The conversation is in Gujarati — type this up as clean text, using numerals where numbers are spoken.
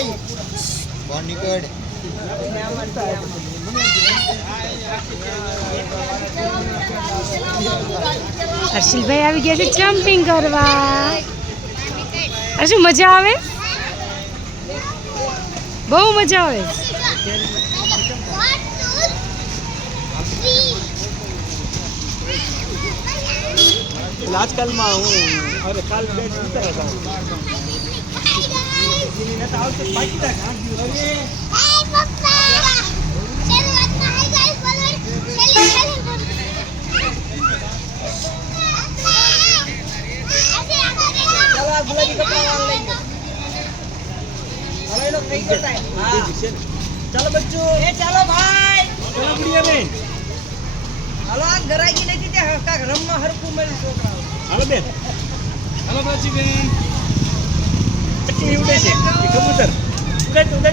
બહાર નીકળ. હર્ષિલભાઈ આવી ગયા છે જમ્પિંગ કરવા. હર્ષુ મજા આવે? બહુ મજા આવે. આજકાલમાં હું અરે કાલ બેચ વિચાર ચાલો બચ્ચો ચાલો ભાઈ ચાલો ગુડિયા બેન હાલો આ ગરાગી નથી તે કાક રમવા હરકું મળ્યું છોકરાઓ હાલો બેન હાલો બાજી બેન ચકલી ઉડે છે કબૂતર ઉડે ઉડે